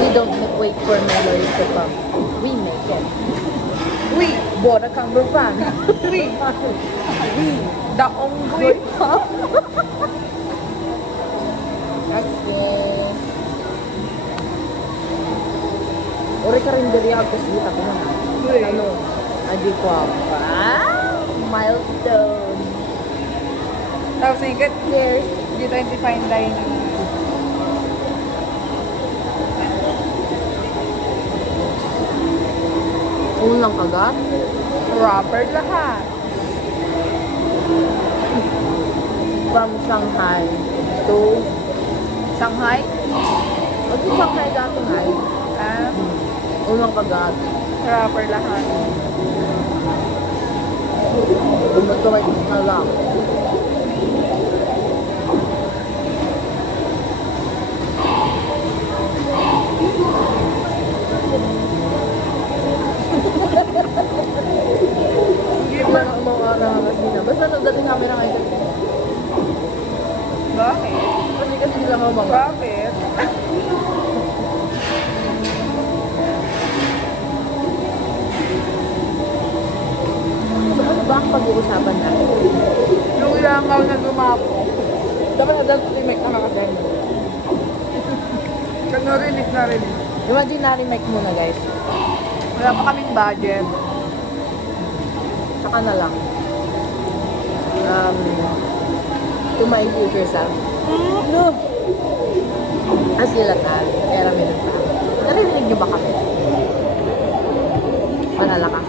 We don't wait for memories to come. We make it. We bought a camper van. We the only pop. Okay. Ori ka rin diri ako sa kita ko na. Ano? Adi ko ako. Milestone. Tapos ingat, years, dito yung define line. Unang kagat? Proper lahat. From Shanghai to Shanghai? Ano Shanghai dato nga? Unang kagat. Proper lahat. Tumay na lang. Mga araw kasi na. Basta nagdating camera ngayon. Bakit? Kasi sila mga Bakit? So ano ba ang pag-uusapan natin? Yung ilangaw na lumapo. Dapat adult remake na kasi. Narinig na rin. Imaginary mic muna guys. Wala pa kaming budget. Tsaka na lang. To my future self. No! As nilatan. Kaya namin pa. Narinig niyo ba kami? Manala ka.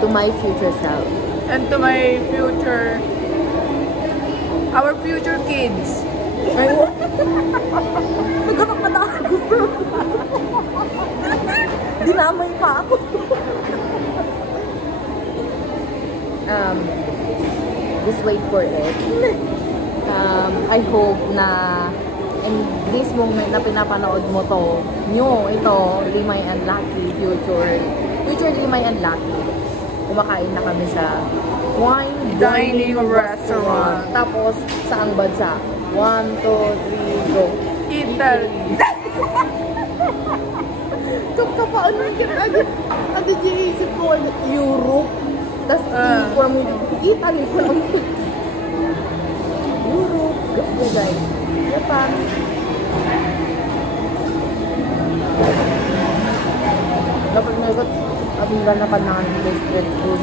To my future self. And to my future... Our future kids. Nagkanak na ako. Dinamay pa ako. Just wait for it. I hope na in this moment na pinapanood mo to, ito, Limay and Lucky, future Limay and Lucky. Kumakain na kami sa fine dining restaurant. Tapos, saang bansa? 1, 2, 3, go. Italy. Kapaan mo kira ano diniisip ko Europe tas for me Italy ko lang Europe okay guys Japan dapat nagot abing ganapan na ng street food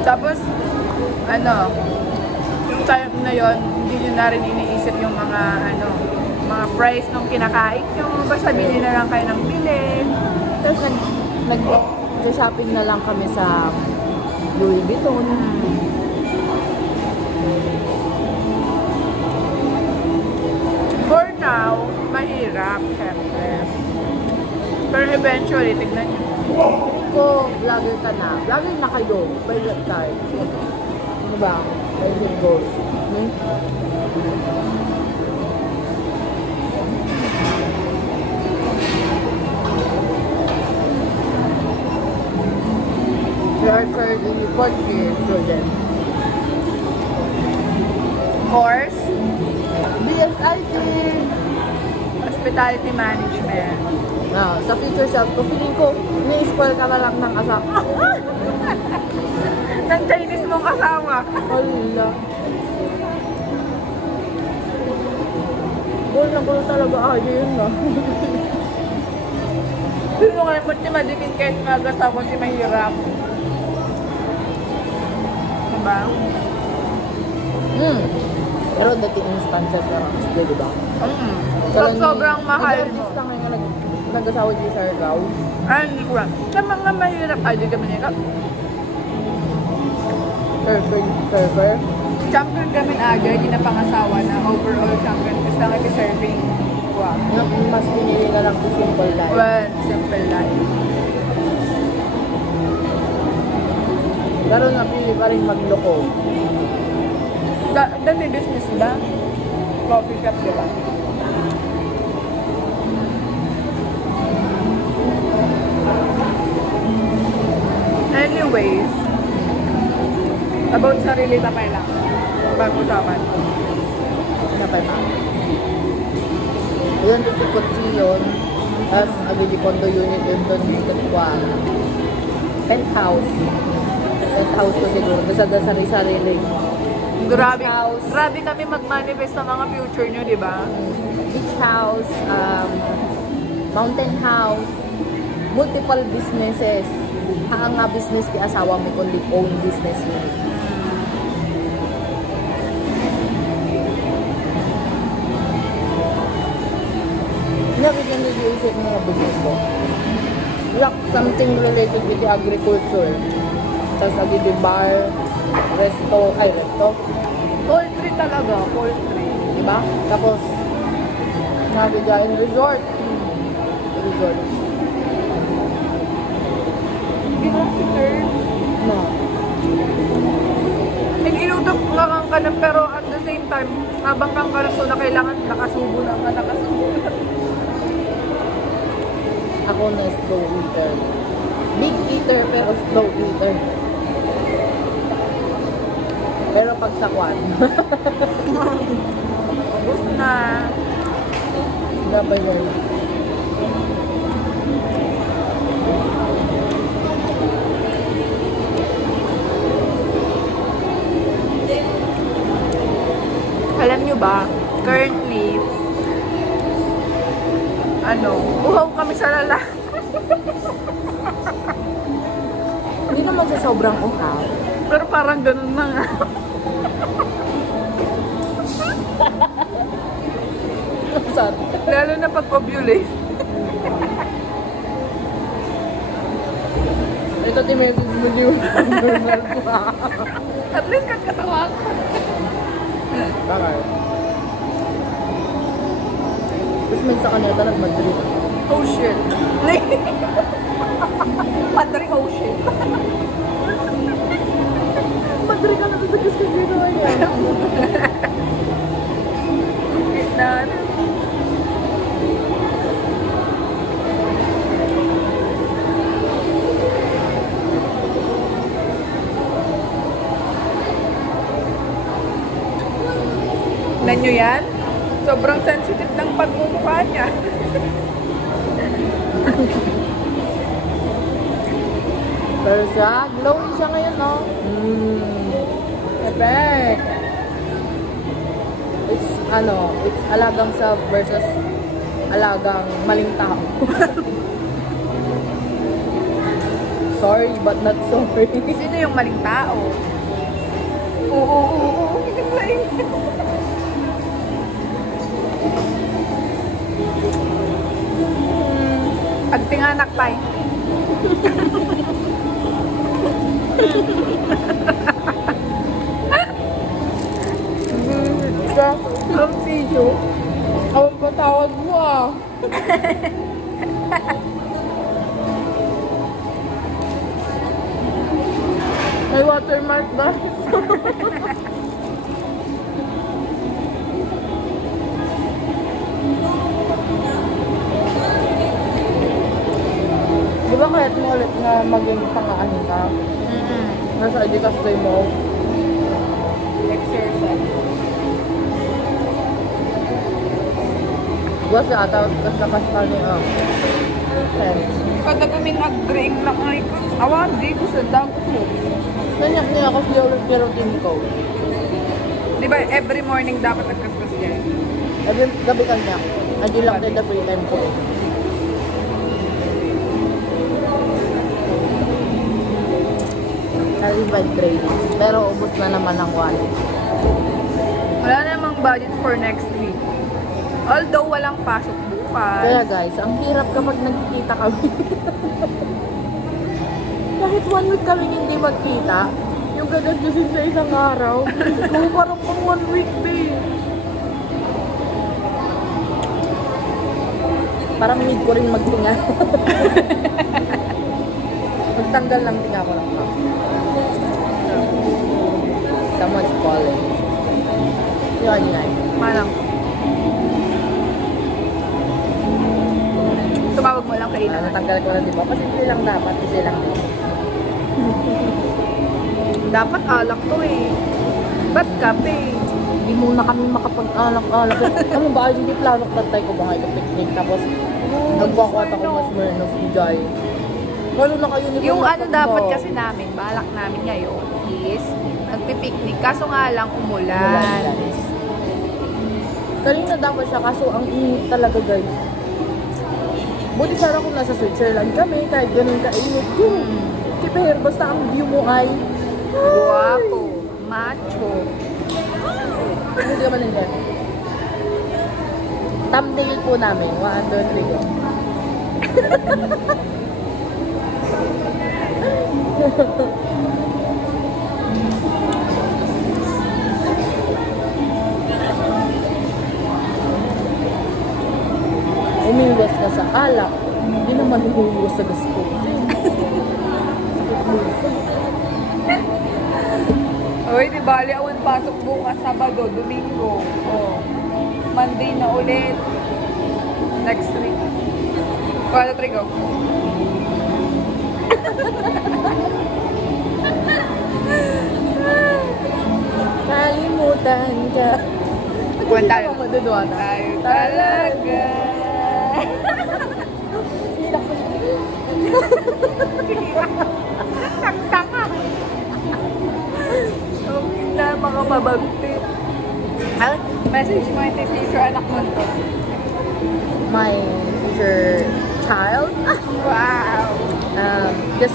Tapos yung time na yon hindi nyo na rin iniisip yung mga mga price nung kinakain nyo. Basta bili na lang kayo ng bili. Tapos nag-shopping na lang kami sa Louis Vuitton. For now, mahirap, syempre. Pero eventually, tignan nyo. Ko, vlogger ka na. Vlogger na kayo. By that time. Ano ba? By that goes. We are currently 4th year student. Course, BSIT! Hospitality Management. Sa future self ko, feeling ko, na-spoil ka na lang ng asawa. Ng Chinese mong kasama. Hala. Goal na goal talaga ako yun na. Sino nga mo si madikin kahit mag-asawa si mahirap? Diba? Pero dating instances na gusto, diba? Pag sobrang mahal mo. Nag-artista nga nag-asawa din sa Argao. Ay, hindi ko lang. Sa mga mahirap, ay, di kami nila. Surfer? Champion kami agad, hindi na pangasawa na overall champion. Gusto nga surfing. Wow. Mas pinili na lang yung simple life. Well, simple life. Pero napili pa rin magloko. Dami business ba? Coffee shop, di ba? Anyways, about sarili tapay lang. Pag-usapan. Napay pa. Doon dito kotse yun. Tapos, di condo unit doon dito kwa. Penthouse. Penthouse ko siguro. Basta sari-sarili. Grabe, house. grabe kami mag-manifest sa mga future nyo, di ba? Beach house, mountain house, multiple businesses. Ang nga business di asawa mo kundi own business mo. Nakikita nyo isip mo na business ko. Like something related with the agriculture. Tapos agi di bar, resto. Poultry talaga, poultry. Diba? Tapos, nabigayin resort. Resort. Hindi mo turn. No. Nag-inutok nga kang kanan, pero at the same time, habang kang karaso na kailangan nakasubo na nga, nakasubo na. Ako na slow eater. Big eater pero slow eater. Pero pag sa kwan. Gusto na. Dapat yun. Alam nyo ba, currently, uhaw kami sa lalaki. Hindi naman sa sobrang uhaw. Pero parang ganun na nga. Sorry. Lalo na pag-ovulate. Ito di message mo yung normal pa. At least kagkatawa ko. Bakar. Tapos may sa kanila nag-Madrid. Oh shit. Padre, oh shit. Madrid ka na sa gusto ginawa niya. Tignan nyo yan? Sobrang sensitive ng pagmumukha niya. Pero siya, glowing siya ngayon, no? Perfect. It's alagang self versus alagang maling tao. Sorry, but not sorry. Sino yung maling tao? Oo. Kinaglaing. Agtinganak pa eh. Ang tissue. Ang patawag mo ah. May watermark ba? Di ba kahit mo ulit na maging pangaan ka? Nasa adjikastoy mo? Exercise. Buwas na ata, kas niya. Friends. Kada kami nag-drink lang ay awan, di ko sa dam ko. Nanyak niya ako sa routine ko. Di ba every morning dapat nagkaskas yan? Every gabi ka niya. Adi lang tayo the free time ko. Na-invite cravings. Pero ubos na naman ang wallet. Wala namang budget for next week. Although walang pasok bukas. Kaya guys, ang hirap kapag nagkikita kami. Kahit 1 week kami hindi magkita, yung gagastusin sa isang araw, ikaw parang pang 1 week, babe. Parang need ko rin magtinga. Magtanggal lang tinga ko lang. Someone's calling. Yun yan. Manang. Tumawag mo lang kay Ina. Natanggal ko na, di ba? Pasimple lang dapat. Kasi lang din. Dapat alak to eh. Ba't kape? Hindi muna kami makapag-alak-alak. Ano ba, hindi plano ko tatay ko ba ngayon picnic. Tapos, nagbakwat ako mas Smirnoff Jai. Walo na kayo ni Yung ano dapat kasi namin, balak namin ngayon is nagpipiknik. Kaso nga lang umulan. Kanina dapat siya, kaso ang init talaga guys. Buti sana kung nasa Switzerland kami, kahit ganun ka-init yun. Pero basta ang view mo ay Guwapo. Macho. hindi ka manindan. Thumbnail po namin. 1, 2, 3, go. Umiwas ka sa alak. Hindi naman umiwas sa gasto. Uy, di bali, awan pasok bukas, Sabado, Domingo. Oh. Monday na ulit. Next week. 1, 2, 3, go. Kalimutan ka. Kuwan tayo. Maduduwa na. Tayo talaga. Tanga. Okay na, mga mabagtit. Message mo yung future anak mo to. My future child. Wow. Just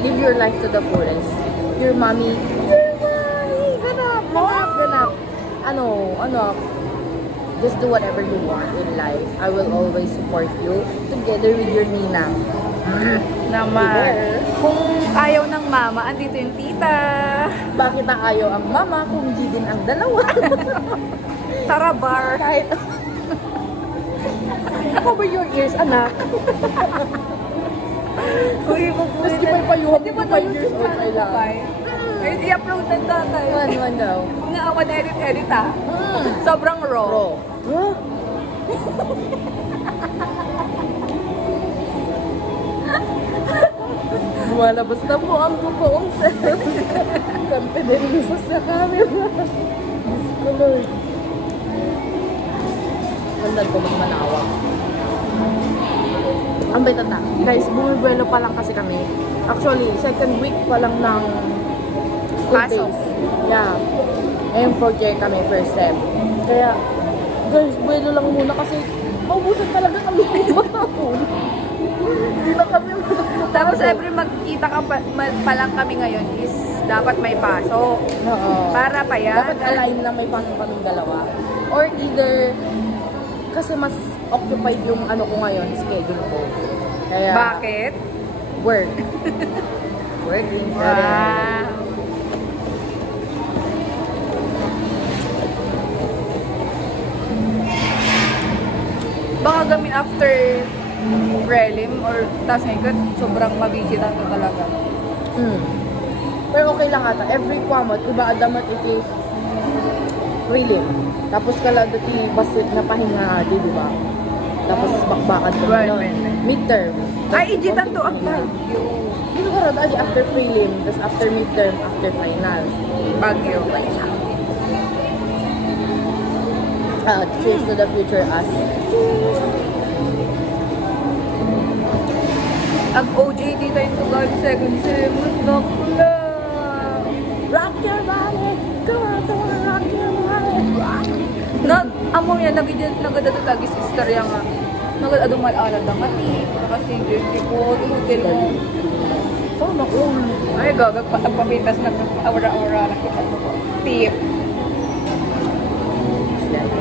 live your life to the fullest. Your mommy. Ganap. Just do whatever you want in life. I will always support you together with your ninang. Naman. Kung ayaw ng mama, andito yung tita. Bakit ang ayaw ang mama kung di din ang dalawa? Tara bar. Kahit cover your ears, anak. Uy, Tapos di pa ipayuhap di ko ba 5 years old ay lang. I-upload na tatay. One daw. Nga awan edit ah. Sobrang raw. Bro. Huh? Lumalabas na po ang totoong self. Confident sa camera. Diyos ko, Lord. Hanggang ko magmanawa. Ang betata. Guys, bumibuelo pa lang kasi kami. Actually, second week pa lang ng school Pasok. days. Yeah. Ngayon, 4K kami, first sem. Kaya, guys, buwelo lang muna kasi maubusan talaga kami. Hindi na kami Tapos every magkita ka pa lang kami ngayon is dapat may pasok. Oo. Para pa yan. Dapat align na may pasok kaming dalawa. Or either, kasi mas occupied yung ano ko ngayon, schedule ko. Kaya, Bakit? work. Working for Wow. Baka gami after prelim or tas ngayon sobrang mabisitan ko talaga. Pero okay lang ata. Every kwamot, iba adamat iti prelim. Tapos kala dati basit na pahinga di ba? Tapos bakbakan ko Right, no? right. Midterm. Ay, ijitan to ang Bagyo. Dito ka rin, after prelim, tapos after midterm, after final. Bagyo. Cheers to the future us. Ang OJT tayo to God second sem. Nakula. Rock your body, come on, rock your body. Amo yan, nagadato lagi sa istorya nga. Nagadadong malala lang ati. Kasi hindi po, hotel mo. Sama ko. Ay, gagag papitas na aura-aura na kita ko. Tip.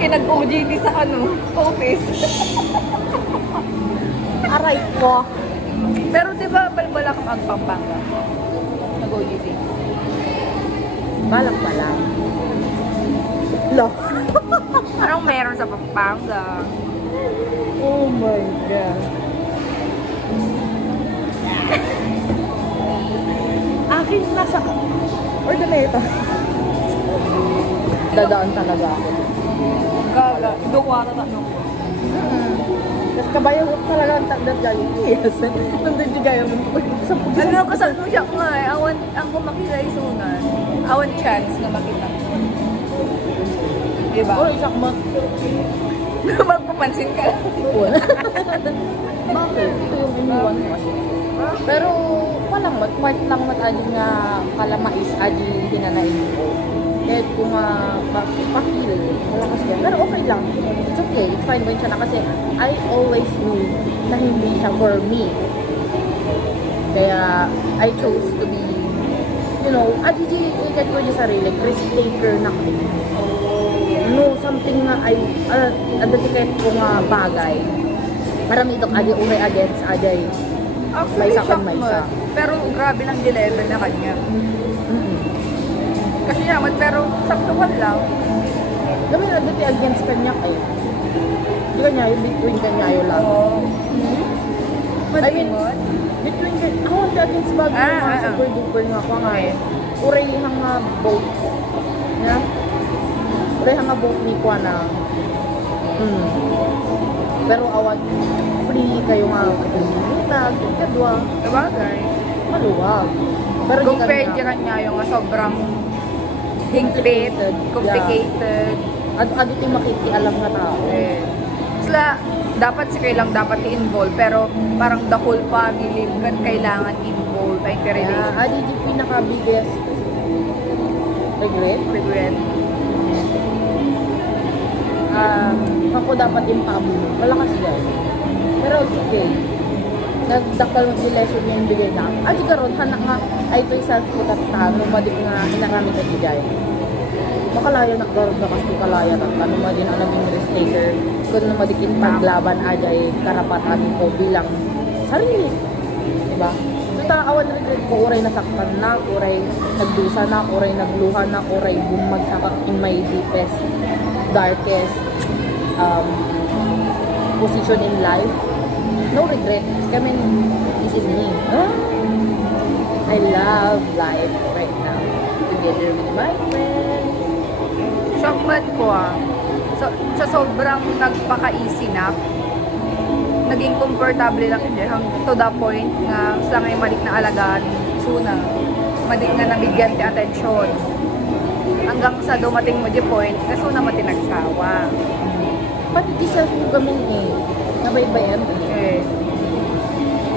Nag-OJT sa office. Aray ko. Pero di ba wala kang Pampanga? Nag-OJT. Balak pa lang. Lo. Anong meron sa Pampanga? Oh my God. Akin nasa ordinator. Dadaan talaga ako. Gaga. Duwara na Tapos kabayan ko talaga ang tagdat dyan. Yes. Nandun di gaya mo. Ano ko sa siya nga eh. Awan ang kumakita isunan. Awan chance na makita. Diba? Or isakmat. Magpapansin ka lang. Bakit? Ito yung iniwan mo kasi. Pero, walang mat. Part lang mat adi nga kalamais adi hinanain ko. Kahit kung pa-feel, wala kasi yan. Pero okay lang. It's okay. It's fine when siya na kasi I always knew na hindi siya for me. Kaya, I chose to be, you know, kaya ko yung sarili, risk taker na ko. No, something na ay, adatiket ko nga bagay. Marami itong adi uray against aday. Actually, Maysa shock kung mo. maysa. Pero grabe lang di-level na kanya. Kasi naman, pero saktuhan lang. Kami na dati against kanya eh. Hindi kanya, yung between kanya yun lang. Oo. I mean, between kanya, ako ang against bago yung mga super duper nga pa nga eh. Uray hang nga boat. Yeah? Uray hang nga boat ni kwa na. Pero awan, free kayo nga katulitag, kadwa. Sabagay. Maluwag. Pero di Compared kanya. kanya yung sobrang hingpit, complicated. Ado ito yung makikialam na tao. Eh, sila, dapat si kailang dapat i-involve, pero parang the whole family kan kailangan involve ay relation. Adi yung pinaka-biggest regret. Ako dapat impable. Wala kasi yan. Pero it's okay. Nagdakal mo yung lesson yung bigay na. Adi karon hanak nga, ay ito'y self-putat numadik nga hinarami ka di dyan. Makalaya na karon na kasi kalaya na numadin ang naging risk taker. Kung numadikin paglaban ajay karapatan ko bilang sarili. Diba? So awan regret ko, uray nasaktan na, uray nagdusa na, uray nagluha na, uray bumagsak in my deepest, darkest position in life. No regret. I mean, this is me. I love life right now. Together with my friends. Shockman ko So, sa sobrang nagpaka-easy na, naging komportable lang siya to the point nga sa ngayon malik na alagaan suna. Malik na nabigyan ti atensyon. Hanggang sa dumating mo di point, na suna matinagsawa. Pati di self mo gamin eh. Nabaybayan Eh.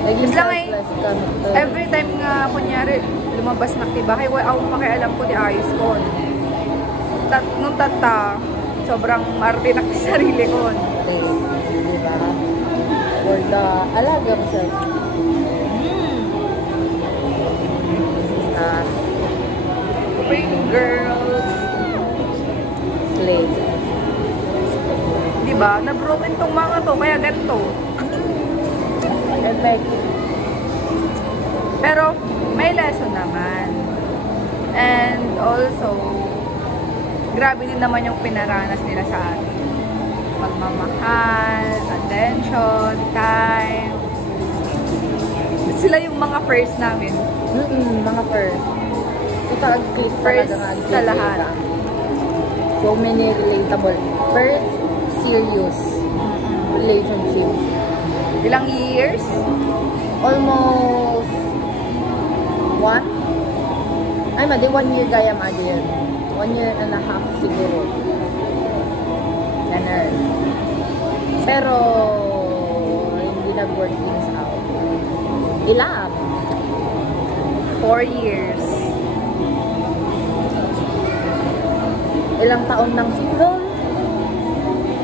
Naging Lang ay, selfless ka. every time nga, kunyari, lumabas na tibahay, ako makialam ko di ayos ko. Nung sobrang arte na sa sarili ko. Diba? For the alagang self. Pretty girls. Slay. Diba? Na-broken tong mga to, kaya ganito. Effect. Pero, may lesson naman. And also, grabe din naman yung pinaranas nila sa atin. Pagmamahal, attention, time. Sila yung mga first namin. Mga first. Itoag-click First talaga nga. sa lahat. So many relatable. First, serious relationship. Ilang years? Almost 1? Ay, madi 1 year gaya madi yun. 1 year and a half siguro. Ganun. Pero, hindi nag-work things out. Ilang? 4 years. Ilang taon nang single?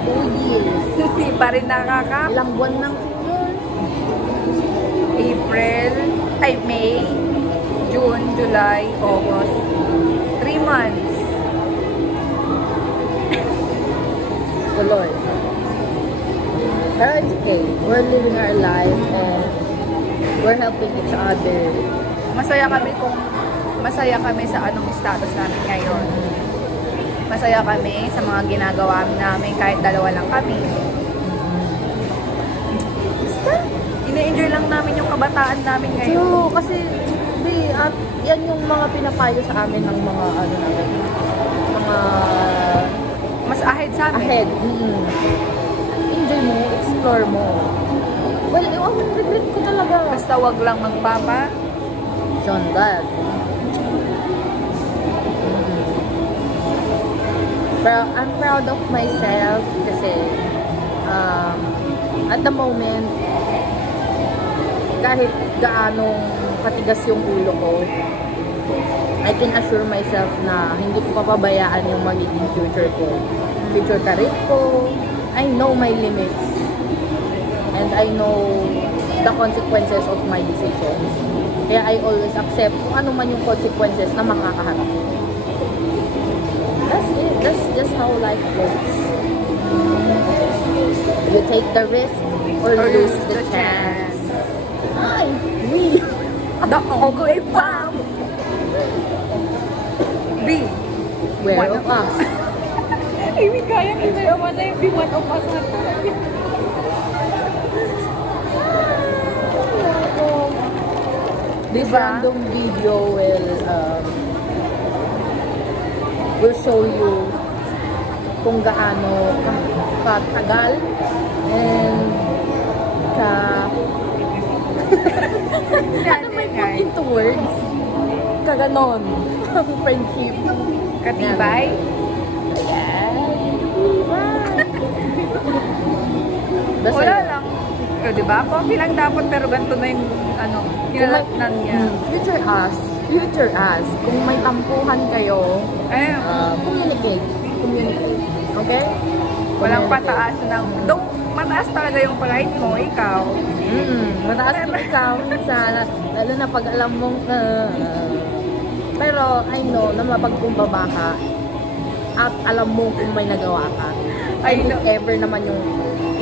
2 years. Hindi pa rin nakaka. Ilang buwan nang single? May, June, July, August. 3 months. Tuloy. Pero it's okay. We're living our life and we're helping each other. Masaya kami sa anong status namin ngayon. Masaya kami sa mga ginagawa namin kahit dalawa lang kami. Ina-enjoy lang namin yung kabataan namin ngayon. So, kasi at yan yung mga pinapayo sa amin ng mga namin. Mga mas ahead sa amin. ahead. Enjoy mo, explore mo. Well, regret ko talaga. Basta wag lang magpapa. John Dad. I'm proud of myself kasi at the moment, kahit gaanong katigas yung ulo ko, I can assure myself na hindi ko papabayaan yung magiging future ko. Future career ko. I know my limits. And I know the consequences of my decisions. Kaya I always accept kung ano man yung consequences na makakaharap. That's it. That's just how life goes. You take the risk or lose the chance. Ay, we The ugly fam! B. Where of us? Hindi kayang inayawan na yung B1 of us na talaga. This Diba? random video will show you kung gaano katagal and ano may put into words? Kaganon. Friendship. Katibay? Basta Wala lang. O, diba? Coffee lang dapat pero ganito na yung kinalatnan niya. Future us. Kung may tampuhan kayo, Eh, communicate. Okay? walang Communicate. pataas ng... Though, mataas talaga yung pride mo, ikaw. Mataas yung ikaw minsan, lalo na pag alam mong pero I know na mapagkumbaba ka at alam mo kung may nagawa ka. I And know. if ever naman yung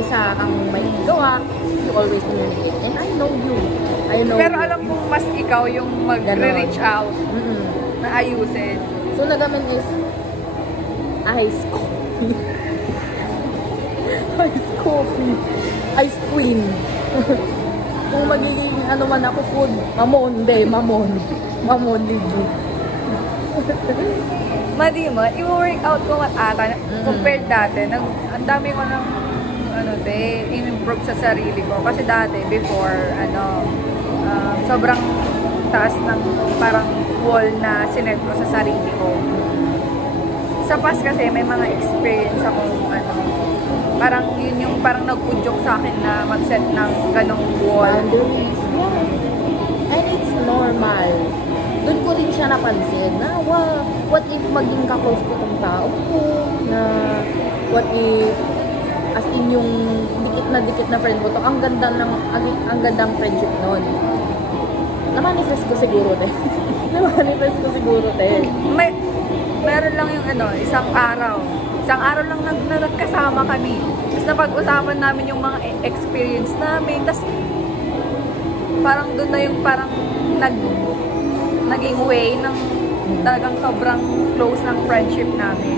isa ang may gawa, you always communicate. And I know you. I know Pero you. alam mong mas ikaw yung mag-reach out na ayusin. So nagaman is ice coffee. Ice coffee. Ice queen. Kung magiging ano man ako food, mamon, legit. Madi mo, i-workout ko ata compared dati. Ang dami ko ng in-improve sa sarili ko. Kasi dati, before, sobrang taas ng parang wall na sinet ko sa sarili ko. Sa past kasi, may mga experience akong parang yun yung parang nag-udyok sa akin na mag-set ng ganong wall. Boundaries. Yeah. And it's normal. Doon ko rin siya napansin na, what if maging ka-close ko tong tao ko? Na, what if, as in yung dikit na friend mo to, ang gandang friendship nun. Na-manifest ko siguro, te. Meron lang yung isang araw lang nagkasama kami. Tapos napag-usapan namin yung mga experience namin. Tapos parang doon na yung parang naging way ng talagang sobrang close ng friendship namin.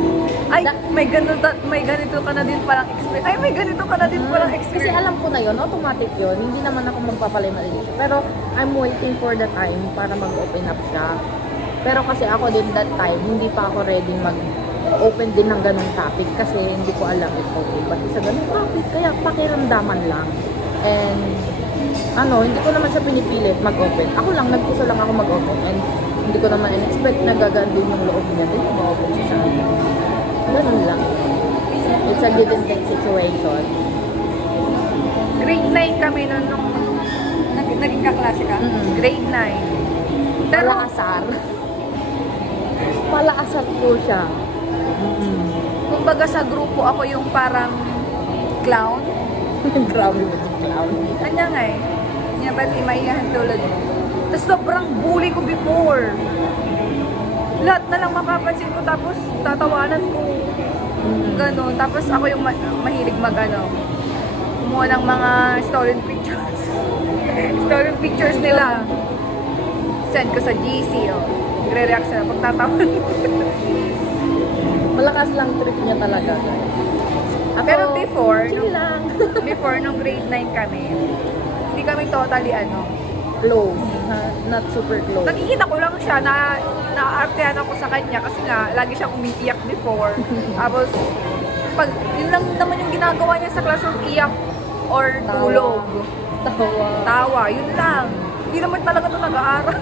Ay, may ganito ka na din palang experience. Ay, may ganito ka na din palang experience. Kasi alam ko na yun, automatic yun. Hindi naman ako magpapalimalin siya. Pero I'm waiting for the time para mag-open up siya. Pero kasi ako din that time, hindi pa ako ready mag-open din ng ganung topic kasi hindi ko alam if okay ba sa ganung topic. Kaya pakiramdaman lang. And hindi ko naman siya pinipilit mag-open. Ako lang, nagkusa lang ako mag-open. And hindi ko naman in-expect na gagandun yung loob niya. Hindi ko mag-open siya sa akin. Ganun lang. It's a give and take situation. Grade 9 kami nung naging kaklase ka. Grade 9. Pero Palaasar ko siya. Kumbaga sa grupo ako yung parang clown. Grabe mo yung clown. Kanya nga eh. Niya ba't maiyahan tulad mo? Tapos sobrang bully ko before. Lahat na lang mapapansin ko tapos tatawanan ko. Ganon. Tapos ako yung mahilig kumuha ng mga stolen pictures. Stolen pictures nila. Send ko sa GC Nagre-react sila pag tatawan. Malakas lang trip niya talaga. Ako, Pero before nung grade 9 kami, hindi kami totally close. Not super close. Nakikita ko lang siya na naaartehan ako sa kanya kasi nga lagi siyang umiiyak before. Tapos yun lang naman yung ginagawa niya sa classroom, iyak or tulog. Tawa. Tawa, yun lang. Hindi naman talaga ito nag-aaral.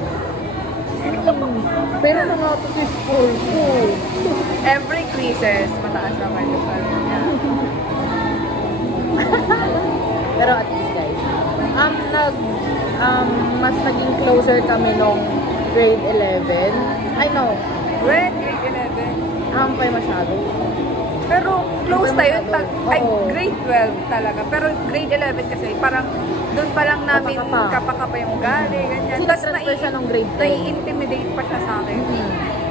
Pero mga to sa school ko. Every quizzes, mataas ang cardiopulmonary niya. Pero at least guys, mas naging closer kami nung grade 11. I know, Grade 11. pa masyado. Pero close tayo, ay Oo. grade 12 talaga. Pero grade 11 kasi parang doon pa lang namin kapaka yung gali, ganyan. Kasi Tapos nag-transfer siya nung grade 10. nai-intimidate pa siya sa akin.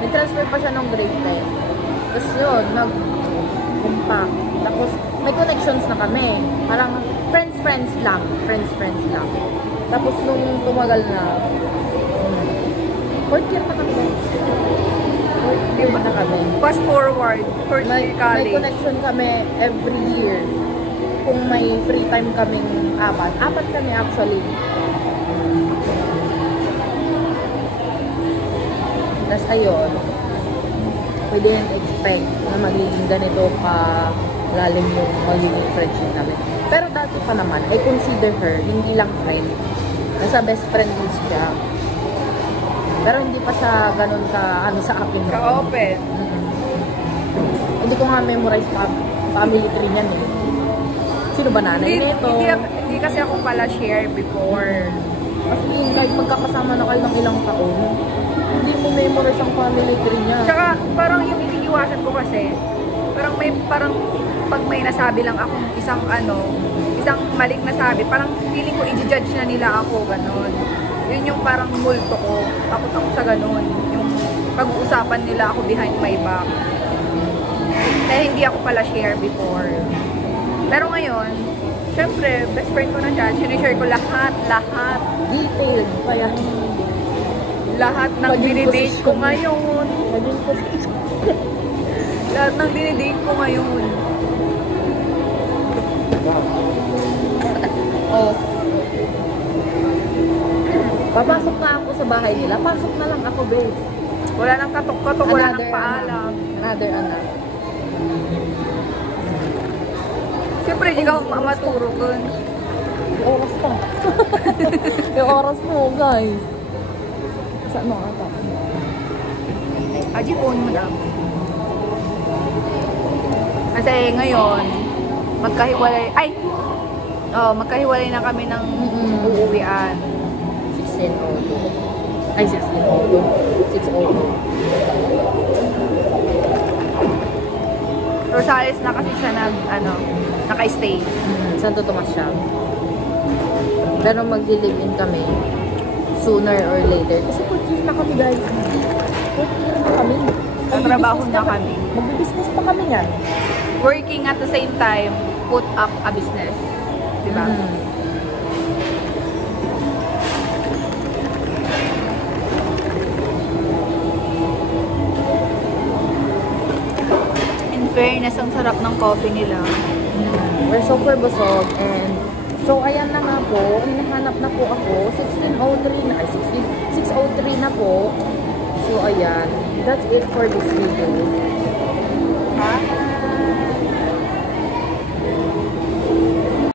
Nag-transfer pa siya nung grade 10. Tapos yun, nag-compact. Tapos may connections na kami. Parang friends lang. Friends lang. Tapos nung tumagal na, fourth year na kami guys. Fourth year na kami. Fast forward, first year May college. connection kami every year. Kung may free time kaming apat kami actually. Tapos ayun, we didn't expect na magiging ganito ka lalim yung magiging friendship namin. Pero dati pa naman, I consider her hindi lang friend. Nasa best friend din siya. Pero hindi pa siya ganun ka sa akin. noon. Ka-open. Hindi ko nga memorize family tree niyan eh. Sino ba nanay nito? Hindi kasi ako pala share before. Kasi kahit magkakasama na kayo ng ilang taon, hindi mo memorize ang family tree niya. Tsaka parang yung iniiwasan ko kasi, parang pag may nasabi lang akong isang maling nasabi, parang feeling ko i-judge na nila ako, ganon. Yun yung parang multo ko. Takot ako sa ganon. Yung pag-uusapan nila ako behind my back. Kaya hindi ako pala share before. Pero ngayon, syempre, best friend ko na siya. Sinishare ko lahat. Detailed pa yan. Lahat ng Maging dinidate ko position. ngayon. Maging position. Lahat ng dinidate ko ngayon. Oh. Papasok na ako sa bahay nila. Pasok na lang ako, babe. Wala nang katok-katok, wala nang paalam. Another anak. Siyempre, hindi ka maturo dun. Yung oras pa. Yung oras mo, guys. Saan mo ata? Aji, phone mo na. Kasi ngayon, magkahiwalay na kami ng uuwian. 16:02. Ay, 16:02. 6:02. Rosales na kasi siya naka-stay. Santo Tomas siya. Pero mag-live-in kami sooner or later. Kasi 4 years na kami, guys. 4 years na kami. Tatrabaho na kami. Mag-business pa kami yan. Working at the same time, put up a business. Diba? In fairness, ang sarap ng coffee nila. We're super busog and so ayan na nga po, hinahanap na po ako. 16:03 na, 6:03 na po. So ayan, that's it for this video. Ha?